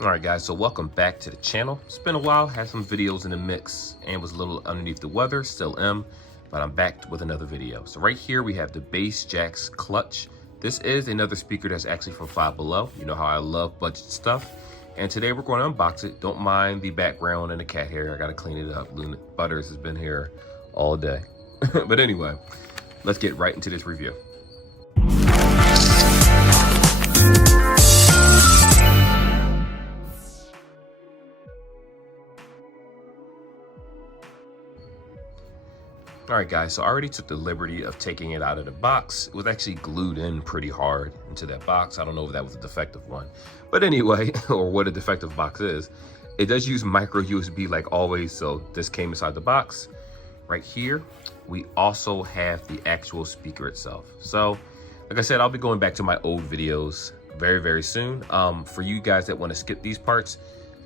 Alright guys, so welcome back to the channel. It's been a while, had some videos in the mix and was a little underneath the weather, still am, but I'm back with another video. So right here we have the bass Jaxx clutch. This is another speaker that's actually from Five Below. You know how I love budget stuff. And today we're going to unbox it. Don't mind the background and the cat hair. I gotta clean it up. Luna Butters has been here all day. But anyway, let's get right into this review. All right guys, so I already took the liberty of taking it out of the box. It was actually glued in pretty hard into that box. I don't know if that was a defective one, but anyway, or what a defective box is. It does use micro USB like always, so this came inside the box. Right here, we also have the actual speaker itself. So, like I said, I'll be going back to my old videos very soon. For you guys that want to skip these parts,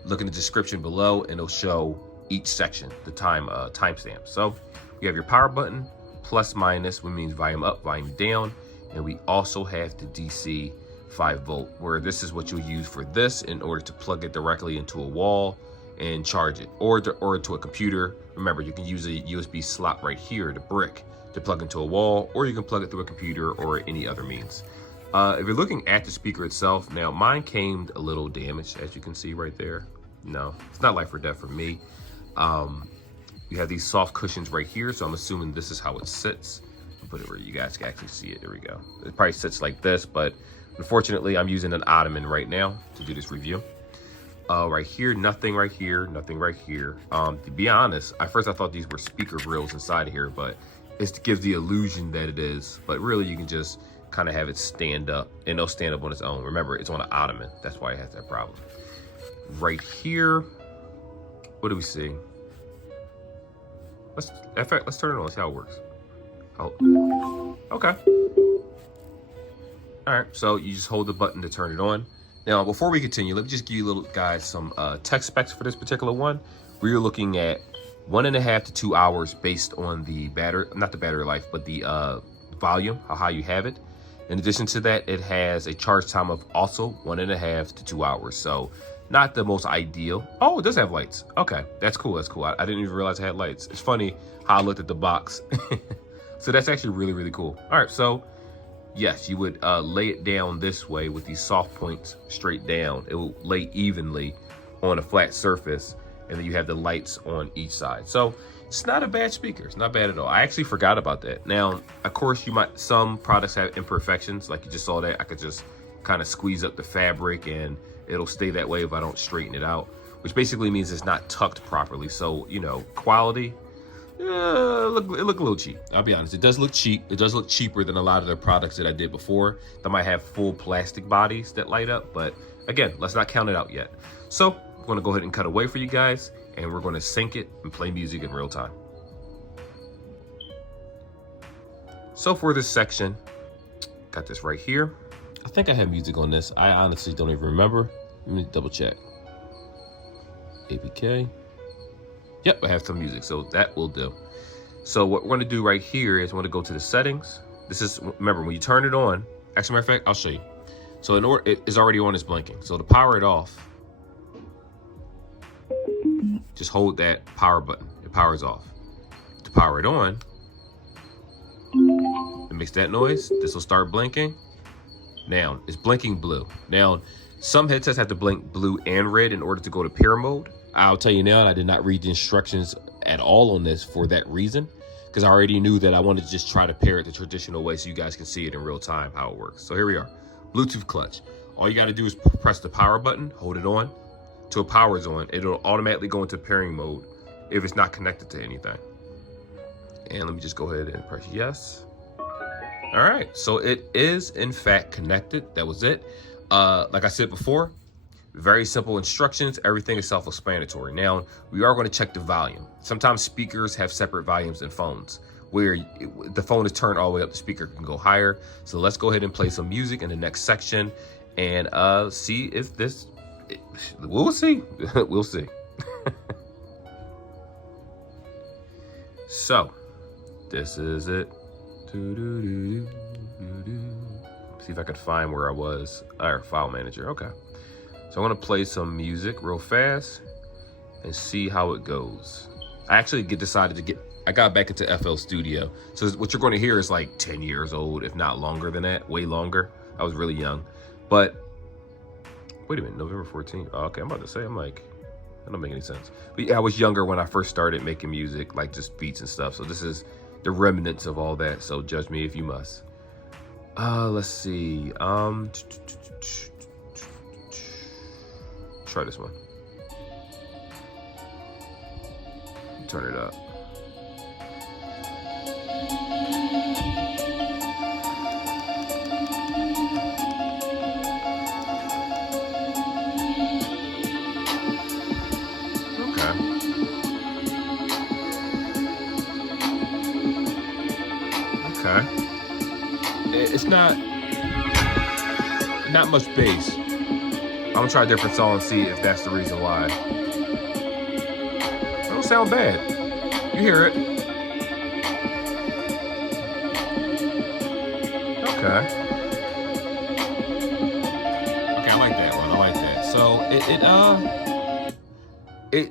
look in the description below and it'll show each section, the timestamp. So, you have your power button, plus minus, which means volume up, volume down. And we also have the DC 5-volt, where this is what you'll use for this in order to plug it directly into a wall and charge it, or to a computer. Remember, you can use a USB slot right here, the brick, to plug into a wall, or you can plug it through a computer or any other means. If you're looking at the speaker itself, now mine came a little damaged, as you can see right there. No, it's not life or death for me. You have these soft cushions right here, so I'm assuming this is how it sits. I'll put it where you guys can actually see it. There we go. It probably sits like this, but unfortunately, I'm using an ottoman right now to do this review. Right here, nothing right here, nothing right here. To be honest, at first I thought these were speaker grills inside of here, but it gives the illusion that it is. But really, you can just kind of have it stand up, and it'll stand up on its own. Remember, it's on an ottoman. That's why it has that problem. Right here, what do we see? In fact, let's turn it on, see how it works. Oh, okay. All right, so you just hold the button to turn it on. Now, before we continue, let me just give you little guys some tech specs for this particular one. We're looking at 1.5 to 2 hours based on the battery, not the battery life, but the volume, how high you have it. In addition to that, it has a charge time of also 1.5 to 2 hours. So not the most ideal. Oh, it does have lights. Okay, that's cool, that's cool. I didn't even realize it had lights. It's funny how I looked at the box. So that's actually really cool. All right, so yes, you would lay it down this way with these soft points straight down. It will lay evenly on a flat surface, and then you have the lights on each side. So it's not a bad speaker. It's not bad at all. I actually forgot about that. Now, of course, some products have imperfections. Like you just saw that. I could just kind of squeeze up the fabric and it'll stay that way if I don't straighten it out, which basically means it's not tucked properly. So, you know, quality, it look a little cheap. I'll be honest, it does look cheap. It does look cheaper than a lot of the products that I did before that might have full plastic bodies that light up. But again, let's not count it out yet. So I'm gonna go ahead and cut away for you guys, and we're gonna sync it and play music in real time. So for this section, got this right here. I think I have music on this. I honestly don't even remember. Let me double check. APK. Yep, I have some music, so that will do. So what we're gonna do right here is we're gonna go to the settings. This is, remember, when you turn it on, actually, matter of fact, I'll show you. So it is already on, it's blinking. So to power it off, just hold that power button. It powers off. To power it on, it makes that noise. This will start blinking. Now, it's blinking blue. Now, some headsets have to blink blue and red in order to go to pair mode. I'll tell you now, I did not read the instructions at all on this for that reason, because I already knew that I wanted to just try to pair it the traditional way so you guys can see it in real time how it works. So here we are, Bluetooth clutch. All you gotta do is press the power button, hold it on, till power is on. It'll automatically go into pairing mode if it's not connected to anything. And let me just go ahead and press yes. All right, so it is in fact connected. That was it. Like I said before, very simple instructions. Everything is self-explanatory. Now, we are going to check the volume. Sometimes speakers have separate volumes than phones, where the phone is turned all the way up, the speaker can go higher. So let's go ahead and play some music in the next section and see if this, we'll see. We'll see. So, this is it. See if I could find where I was. Our file manager. Okay. So I'm gonna play some music real fast and see how it goes. I actually I got back into FL Studio. So what you're gonna hear is like 10 years old, if not longer than that, way longer. I was really young. But, wait a minute, November 14th. Oh, okay, I'm about to say, I'm like, that don't make any sense. But yeah, I was younger when I first started making music, like just beats and stuff. So this is the remnants of all that. So judge me if you must. Let's see. Try this one. Turn it up. Okay. It's not much bass. I'm gonna try a different song and see if that's the reason why. It don't sound bad. You hear it. Okay. Okay, I like that one. I like that. So it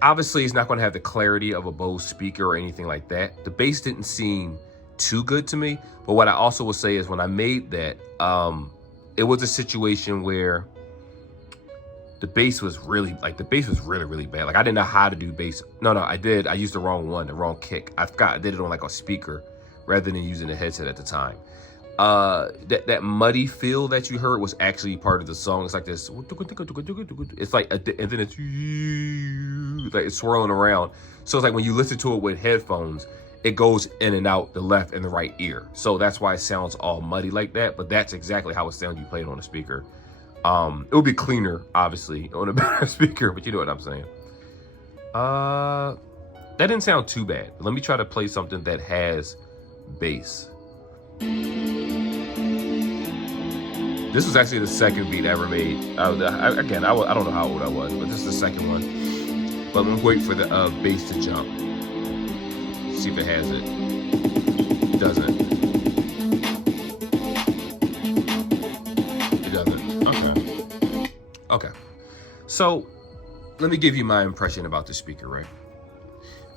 obviously it's not gonna have the clarity of a Bose speaker or anything like that. The bass didn't seem too good to me, but what I also will say is when I made that, it was a situation where the bass was really bad. Like I didn't know how to do bass. No, I did. I used the wrong one, the wrong kick. I forgot I did it on like a speaker rather than using a headset at the time. That muddy feel that you heard was actually part of the song. It's like this. It's like, and then it's like it's swirling around. So it's like when you listen to it with headphones, it goes in and out the left and the right ear. So that's why it sounds all muddy like that. But that's exactly how it sounds you play it on a speaker. It would be cleaner, obviously, on a better speaker, but you know what I'm saying. That didn't sound too bad. Let me try to play something that has bass. This was actually the second beat I ever made. I don't know how old I was, but this is the second one. But I'm gonna wait for the bass to jump. See if it has it. It doesn't. It doesn't. Okay. So let me give you my impression about the speaker, right?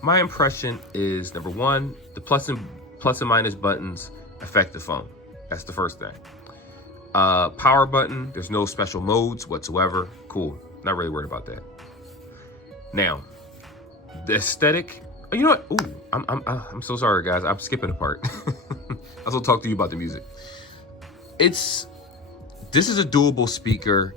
My impression is, number one, the plus and minus buttons affect the phone. That's the first thing. Power button, there's no special modes whatsoever. Cool. Not really worried about that. Now, the aesthetic. You know what? Ooh, I'm so sorry, guys. I'm skipping a part. I was gonna talk to you about the music. This is a doable speaker.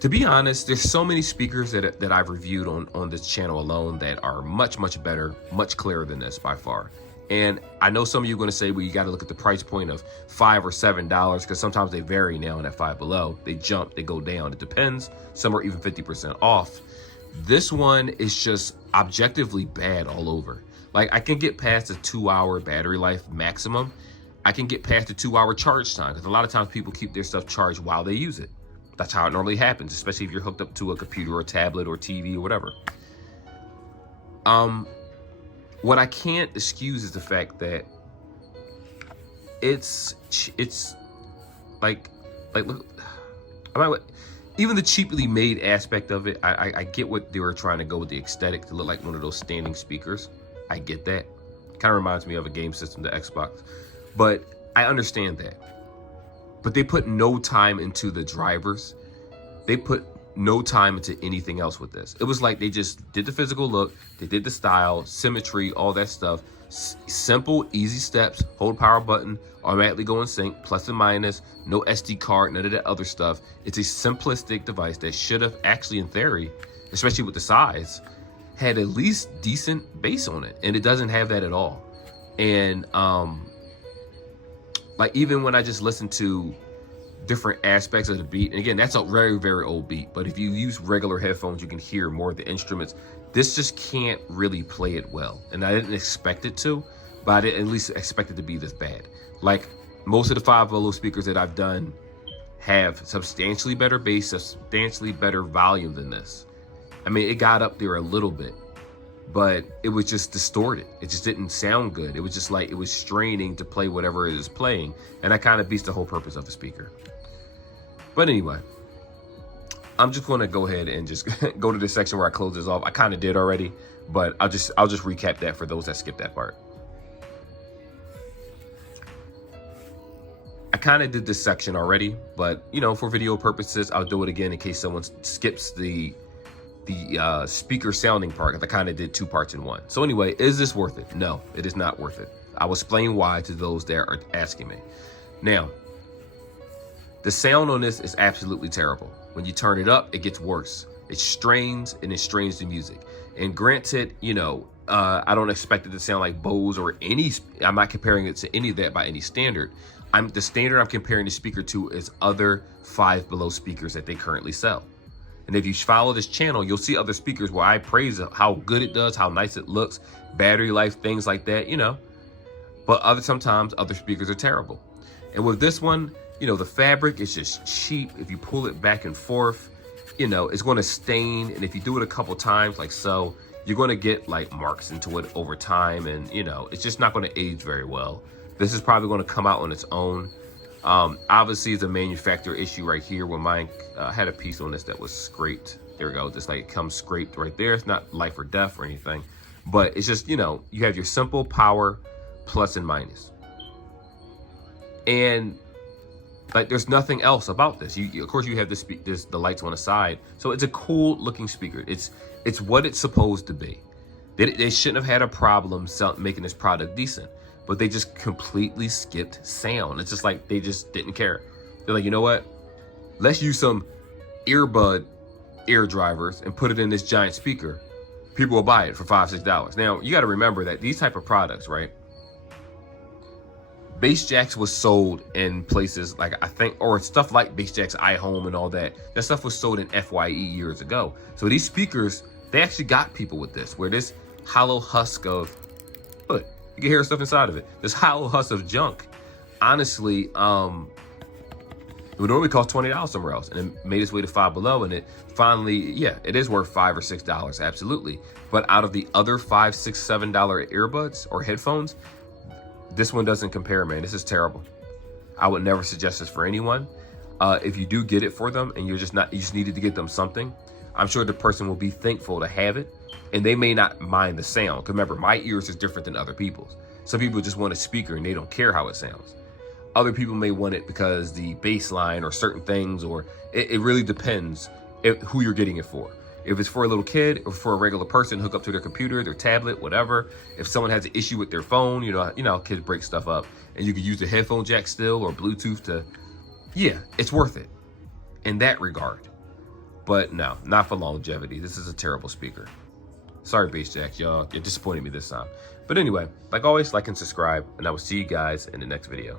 To be honest, there's so many speakers that I've reviewed on this channel alone that are much better, much clearer than this by far. And I know some of you are going to say, well, you got to look at the price point of $5 or $7 because sometimes they vary now in that Five Below. They jump, they go down. It depends. Some are even 50% off. This one is just objectively bad all over. Like I can get past a 2-hour battery life maximum. I can get past the 2-hour charge time because a lot of times people keep their stuff charged while they use it. That's how it normally happens, especially if you're hooked up to a computer or a tablet or TV or whatever. What I can't excuse is the fact that it's like look, even the cheaply made aspect of it, I get what they were trying to go with the aesthetic to look like one of those standing speakers. I get that. Kind of reminds me of a game system, the Xbox. But I understand that. But they put no time into the drivers. They put no time into anything else with this. It was like they just did the physical look, they did the style, symmetry, all that stuff. Simple, easy steps, hold power button, automatically go in sync, plus and minus, no SD card, none of that other stuff. It's a simplistic device that should have actually, in theory, especially with the size, had at least decent bass on it. And it doesn't have that at all. And like even when I just listen to different aspects of the beat, and again, that's a very old beat, but if you use regular headphones, you can hear more of the instruments. This just can't really play it well, and I didn't expect it to, but I didn't at least expect it to be this bad. Like most of the Five Below speakers that I've done have substantially better bass, substantially better volume than this. I mean, it got up there a little bit, but it was just distorted. It just didn't sound good. It was just like it was straining to play whatever it is playing, and that kind of beats the whole purpose of the speaker. But anyway, I'm just going to go ahead and just go to the section where I close this off. I kind of did already, but I'll just recap that for those that skipped that part. I kind of did this section already, but you know, for video purposes, I'll do it again in case someone skips the speaker sounding part, because I kind of did 2 parts in one. So anyway, is this worth it? No, it is not worth it. I will explain why to those that are asking me. Now, the sound on this is absolutely terrible. When you turn it up, it gets worse. It strains and it strains the music. And granted, you know, I don't expect it to sound like Bose or any, I'm not comparing it to any of that by any standard. The standard I'm comparing the speaker to is other Five Below speakers that they currently sell. And if you follow this channel, you'll see other speakers where I praise how good it does, how nice it looks, battery life, things like that, you know. But sometimes other speakers are terrible. And with this one, you know, the fabric is just cheap. If you pull it back and forth, you know, it's going to stain. And if you do it a couple times like so, you're going to get like marks into it over time. And, you know, it's just not going to age very well. This is probably going to come out on its own. Obviously, it's a manufacturer issue right here where mine had a piece on this that was scraped. There we go. Just like it comes scraped right there. It's not life or death or anything. But it's just, you know, you have your simple power plus and minus. And like there's nothing else about this. Of course, you have the lights on the side. So it's a cool looking speaker. It's what it's supposed to be. They shouldn't have had a problem making this product decent. But they just completely skipped sound. It's just like they just didn't care. They're like, you know what? Let's use some earbud ear drivers and put it in this giant speaker. People will buy it for $5, $6. Now, you got to remember that these type of products, right? Bass Jaxx was sold in places like, I think, or stuff like Bass Jaxx iHome and all that. That stuff was sold in FYE years ago. So these speakers, they actually got people with this, where this hollow husk of, look, you can hear stuff inside of it. This hollow husk of junk, honestly, it would normally cost $20 somewhere else, and it made its way to Five Below, and it finally, yeah, it is worth $5 or $6, absolutely. But out of the other $5, $6, $7 earbuds or headphones, this one doesn't compare, man. This is terrible. I would never suggest this for anyone. If you do get it for them, and you just needed to get them something, I'm sure the person will be thankful to have it. And they may not mind the sound. Because remember, my ears is different than other people's. Some people just want a speaker and they don't care how it sounds. Other people may want it because the bass line or certain things, or it really depends who you're getting it for. If it's for a little kid or for a regular person, hook up to their computer, their tablet, whatever. If someone has an issue with their phone, you know, kids break stuff up, and you can use the headphone jack still or Bluetooth to, yeah, it's worth it in that regard. But no, not for longevity. This is a terrible speaker. Sorry, Bass Jaxx, y'all. You disappointed me this time. But anyway, like always, like and subscribe, and I will see you guys in the next video.